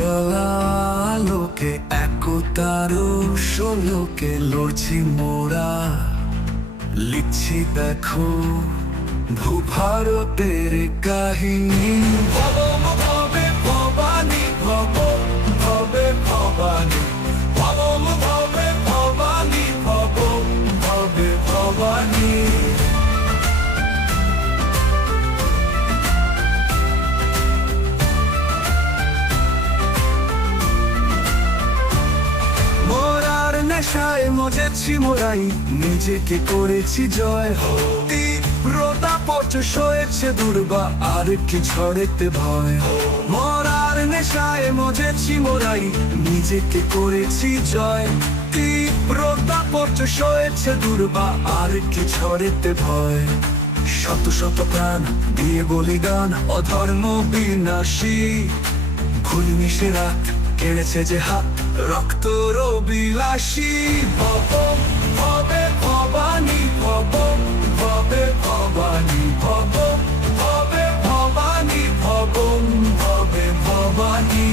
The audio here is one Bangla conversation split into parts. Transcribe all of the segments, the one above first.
জ্বলা আলোকে একতার ষোলোকে লড়ছি মোরা, লিখছি দেখো ভূভারতের কাহিনী। ভবে ভবানী, ভবে ভবানী, ভবে ভবানী, ভবে ভবানী। মোরার নেশায় মজেছি মোরাই, নিজেকে করেছি জয়। প্রতাপচ সয়েছে দুর্বা, আর কি ছড়েতে ভয়। মোরার নেশায় মজেছি মোরাই, নিজেকে করেছি জয়। প্রতাপচ সয়েছে দুর্বা, আর কি ছড়েতে ভয়। শত শত প্রাণ দিয়ে বলিদান অধর্ম বিনাশী, ভুল মিশে রাত কেড়েছে যে হাত রক্তর বিলাসী। ভবে ভবানী, ভবে ভবানী, ভবে ভবানী, ভবে ভবানী।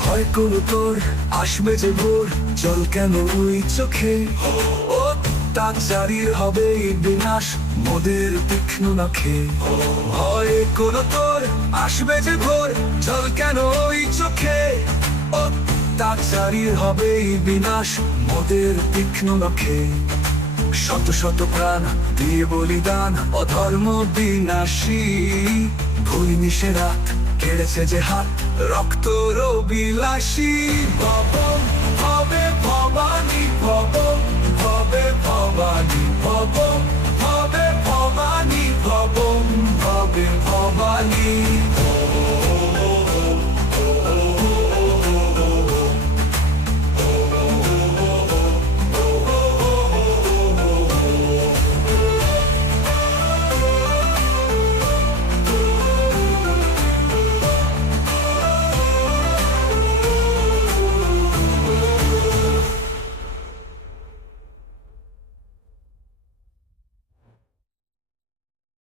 ভয় করো তোর আসবে যে ভোর, জল কেন ওই চোখে। অত্যাচারীর হবে বিনাশ, মোদের তীক্ষ্ণ নখে। ভয় করো তোর আসবে যে ভোর, জল কেন ওই চোখে। অত্যাচারীর হবে বিনাশ, মোদের তীক্ষ্ণ নখে। শত শত প্রাণ দিয়ে বলিদান অধর্ম বিনাশী, ভুল মিশে রাত কেড়েছে যে হাত রক্তর বিলাসী। ভবে ভবানী,